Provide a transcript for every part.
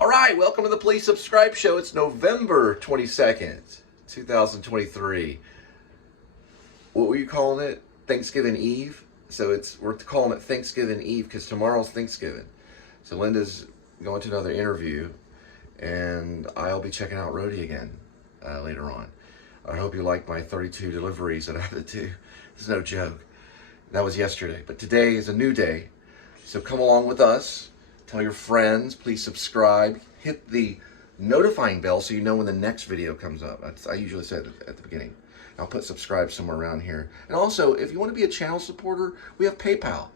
All right, welcome to the Please Subscribe Show. It's November 22nd, 2023. What were you calling it? Thanksgiving Eve? So we're calling it Thanksgiving Eve because tomorrow's Thanksgiving. So Linda's going to another interview, and I'll be checking out Roadie again later on. I hope you like my 32 deliveries that I had to do. It's no joke. That was yesterday, but today is a new day. So come along with us. Tell your friends, please subscribe, hit the notifying bell so you know when the next video comes up. I usually say it at the beginning. I'll put subscribe somewhere around here. And also, if you want to be a channel supporter, we have PayPal.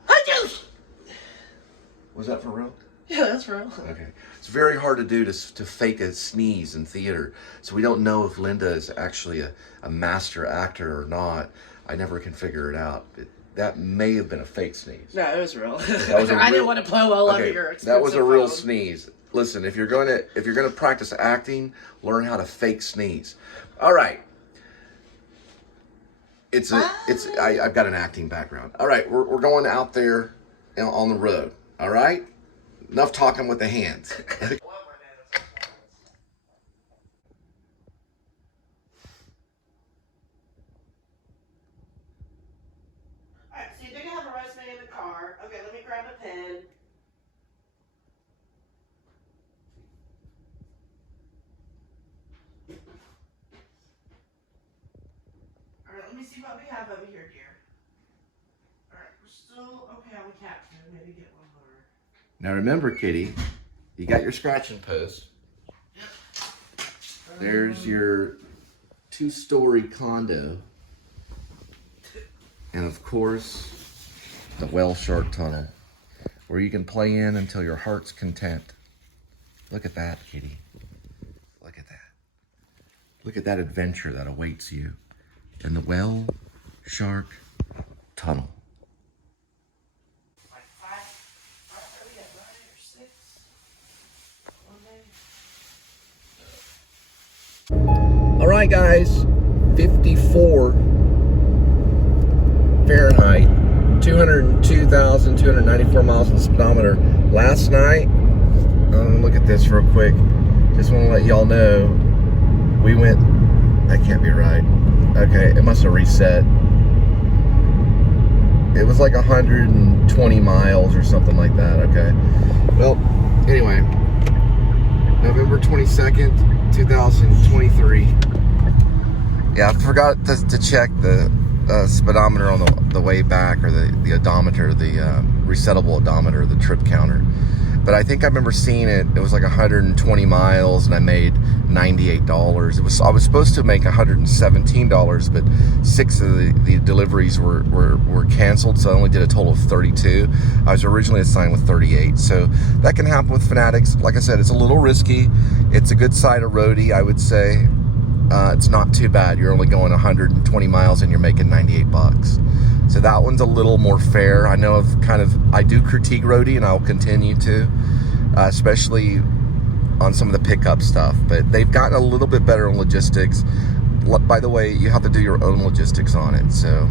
Was that for real? Yeah, that's real. Okay. It's very hard to do to fake a sneeze in theater. So we don't know if Linda is actually a master actor or not. I never can figure it out. That may have been a fake sneeze. No, it was real. I didn't want to blow all over your expensive That was a real phone. sneeze. Listen, if you're gonna practice acting, learn how to fake sneeze. All right. I've got an acting background. All right, we're going out there on the road. All right. Enough talking with the hands. Okay, let me grab a pen. Alright, let me see what we have over here, dear. Alright, we're still okay on the cat food. Maybe get one more. Now remember, Kitty, you got your scratching post. Yep. There's your 2-story condo. And of course, the whale shark tunnel, where you can play in until your heart's content. Look at that, Kitty. Look at that. Look at that adventure that awaits you in the whale shark tunnel. Like five, are we at 9 or 6? All right, guys, 54 Fahrenheit. 202,294 miles on the speedometer. Last night, look at this real quick. Just want to let y'all know, we went, that can't be right. Okay, it must have reset. It was like 120 miles or something like that, okay? Well, anyway, November 22nd, 2023. Yeah, I forgot to check the speedometer on the way back, or the odometer, the resettable odometer, the trip counter. But I think I remember seeing it. It was like 120 miles, and I made $98. I was supposed to make $117, but 6 of the deliveries were canceled, so I only did a total of 32. I was originally assigned with 38, so that can happen with Fanatics. Like I said, it's a little risky. It's a good side of Roadie, I would say. It's not too bad. You're only going 120 miles and you're making $98. So that one's a little more fair. I know I do critique Roadie, and I'll continue to, especially on some of the pickup stuff, but they've gotten a little bit better on logistics. By the way, you have to do your own logistics on it. So,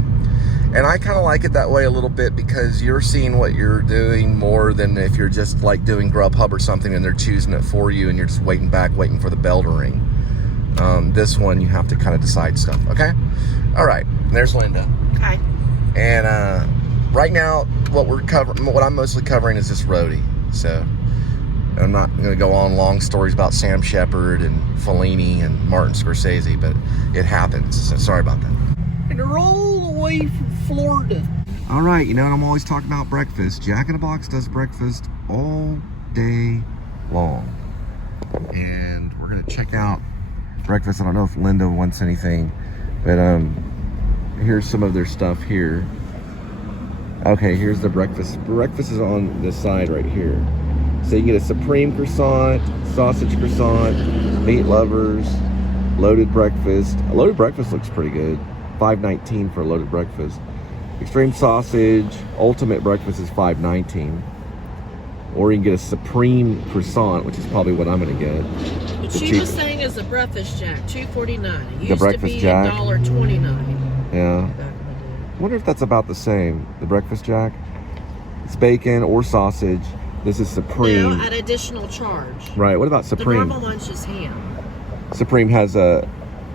and I kind of like it that way a little bit, because you're seeing what you're doing more than if you're just like doing Grubhub or something and they're choosing it for you and you're just waiting for the bell to ring. This one, you have to kind of decide stuff, okay? All right, there's Linda. Hi. And right now, what I'm mostly covering is this Roadie. So I'm not going to go on long stories about Sam Shepard and Fellini and Martin Scorsese, but it happens. So sorry about that. And they're all the way from Florida. All right, you know, I'm always talking about breakfast. Jack in the Box does breakfast all day long. And we're going to check out breakfast. I don't know if Linda wants anything, but here's some of their stuff here. Okay, here's the breakfast. Breakfast is on this side right here. So you get a supreme croissant, sausage croissant, meat lovers, loaded breakfast. A loaded breakfast looks pretty good. $5.19 for a loaded breakfast. Extreme sausage, ultimate breakfast is $5.19. Or you can get a supreme croissant, which is probably what I'm going to get. The cheapest thing is the breakfast jack, $2.49. It used breakfast to be jack. $1.29. Yeah. I wonder if that's about the same. The breakfast jack. It's bacon or sausage, This is Supreme. No, at additional charge. Right. What about Supreme? The normal lunch is ham. Supreme has an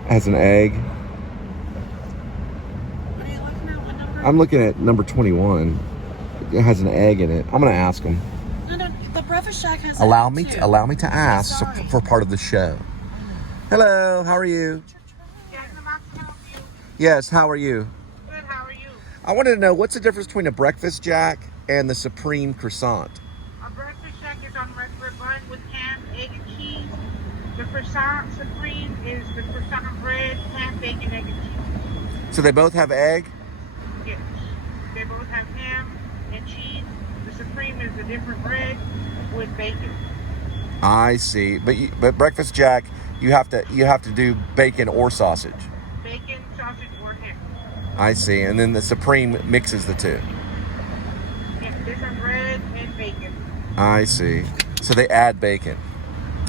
egg. What are you looking at? What number? I'm looking at number 21. It has an egg in it. I'm gonna ask him. No, the Breakfast Shack has. Allow me to ask Sorry. for part of the show. Hello. How are you? Yes. How are you? Good, how are you? I wanted to know what's the difference between a breakfast jack and the Supreme croissant. A breakfast shack is on regular bun with ham, egg, and cheese. The croissant supreme is the croissant bread, ham, bacon, egg, and cheese. So they both have egg? Yes. They both have ham and cheese. The supreme is a different bread with bacon. I see. But breakfast jack, you have to do bacon or sausage. Bacon, sausage, or ham. I see. And then the Supreme mixes the two. Yes, different bread and bacon. I see. So they add bacon.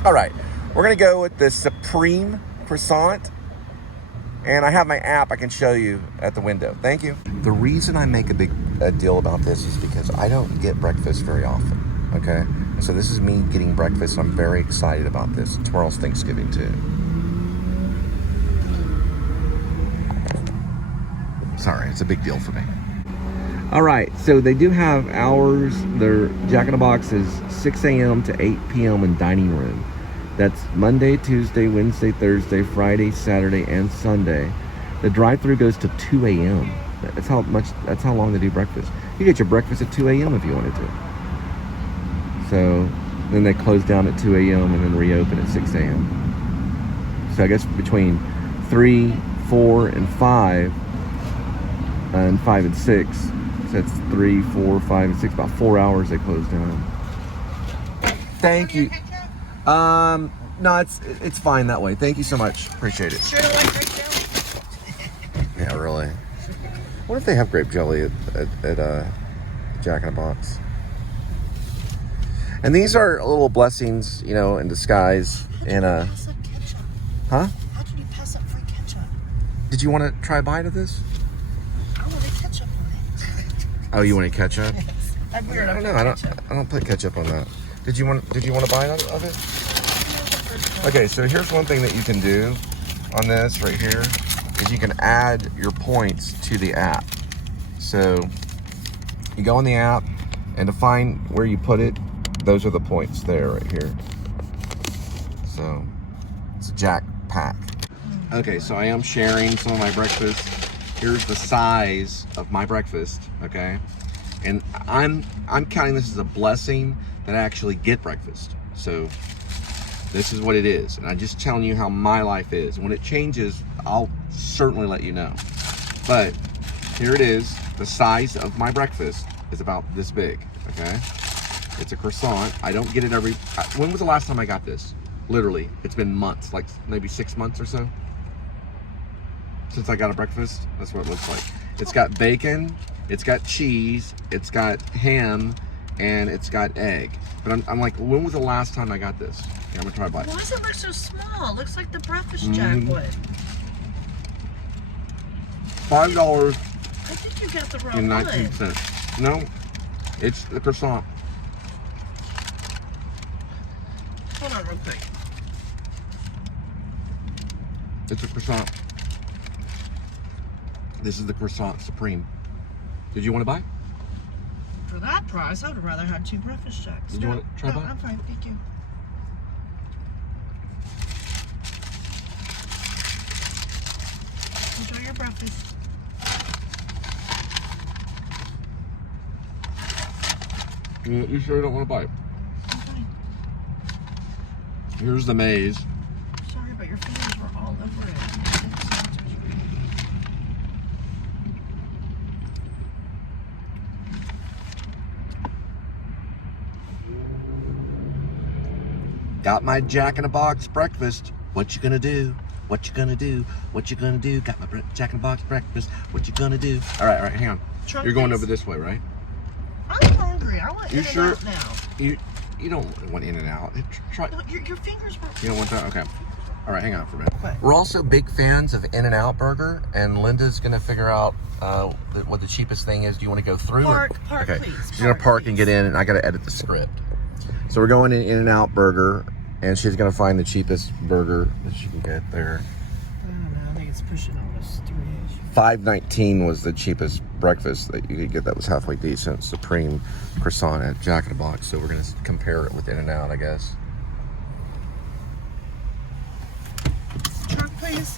All right. We're going to go with the Supreme croissant. And I have my app I can show you at the window. Thank you. The reason I make a big deal about this is because I don't get breakfast very often. Okay? And so this is me getting breakfast. I'm very excited about this. Tomorrow's Thanksgiving too. Sorry, it's a big deal for me. All right, so they do have hours. Their Jack in the Box is 6 a.m. to 8 p.m. in dining room. That's Monday, Tuesday, Wednesday, Thursday, Friday, Saturday, and Sunday. The drive-through goes to 2 a.m. That's how long they do breakfast. You get your breakfast at 2 a.m. if you wanted to. So then they close down at 2 a.m. and then reopen at 6 a.m. So I guess between 3, 4, and 5, and 5 and 6, so that's 3, 4, 5, and 6, about 4 hours they close down. Thank you. No, it's fine that way. Thank you so much. Appreciate it. Sure, like grape jelly. Yeah, really. What if they have grape jelly at Jack in the Box? And these are little blessings, you know, in disguise. And Pass up ketchup. huh? How can you pass up free ketchup? Did you want to try a bite of this? I want a ketchup on it. Oh, you want ketchup? I'm weird. I don't know. I don't put ketchup on that. Did you want a bite of it? Okay, so here's one thing that you can do on this right here is you can add your points to the app. So you go in the app and to find where you put it, those are the points there right here. So it's a Jack pack. Okay, so I am sharing some of my breakfast. Here's the size of my breakfast, okay? And I'm counting this as a blessing that I actually get breakfast. So this is what it is. And I'm just telling you how my life is. When it changes, I'll certainly let you know. But here it is. The size of my breakfast is about this big, okay? It's a croissant. I don't get it every... When was the last time I got this? Literally, it's been months, like maybe 6 months or so. Since I got a breakfast, that's what it looks like. It's got bacon, it's got cheese, it's got ham, and it's got egg. But I'm like, when was the last time I got this? Yeah, I'm gonna try a bite. Why does it look so small? It looks like the Breakfast Jack would. $5 I think you got the wrong and one. 19 cents. No, it's the croissant. Hold on real quick. It's a croissant. This is the Croissant Supreme. Did you want to buy? For that price, I would rather have 2 Breakfast Jacks. Did you want to try No, that? I'm fine, thank you. Enjoy your breakfast. You sure you don't want to buy it? I'm fine. Here's the maze. Sorry, but your fingers were all over it. Got my Jack in the Box breakfast. What you gonna do? What you gonna do? What you gonna do? Got my Jack in the Box breakfast. What you gonna do? All right, hang on. Trunk You're going these. over this way, right? I'm hungry. I want You sure? In-N-Out now. You don't want In-N-Out. Try. No, your fingers were... You don't want that? Okay. All right, hang on for a minute. What? We're also big fans of In-N-Out Burger, and Linda's gonna figure out what the cheapest thing is. Do you want to go through? Park, okay. please. You're gonna park and get in, and I gotta edit the script. So we're going in In-N-Out Burger, and she's gonna find the cheapest burger that she can get there. I don't know. I think it's pushing almost $3. $5.19 was the cheapest breakfast that you could get that was halfway decent. Supreme croissant at Jack in the Box. So we're gonna compare it with In-N-Out, I guess. Truck, please.